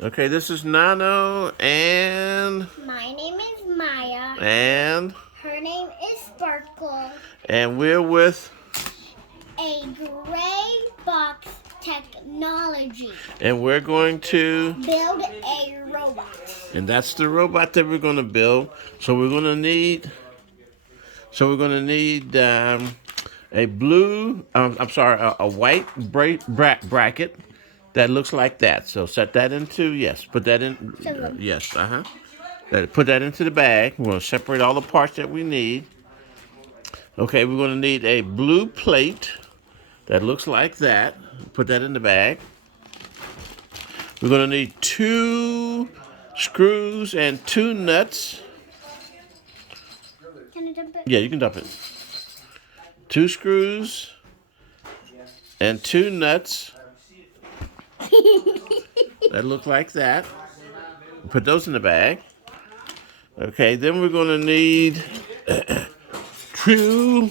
Okay, this is Nano and My name is Maya. and Her name is Sparkle. and we're with A GrayBoxx technology. and we're going to Build a robot. and that's the robot that we're going to build. So we're going to need a blue I'm sorry a white bracket that looks like that. So set that into yes, put that in yes, put that into the bag. We're going to separate all the parts that we need. Okay, we're going to need a blue plate that looks like that. Put that in the bag. We're going to need 2 screws and 2 nuts. Can I dump it? Yeah, you can dump it. 2 screws and 2 nuts that look like that. Put those in the bag. Okay, then we're going to need 2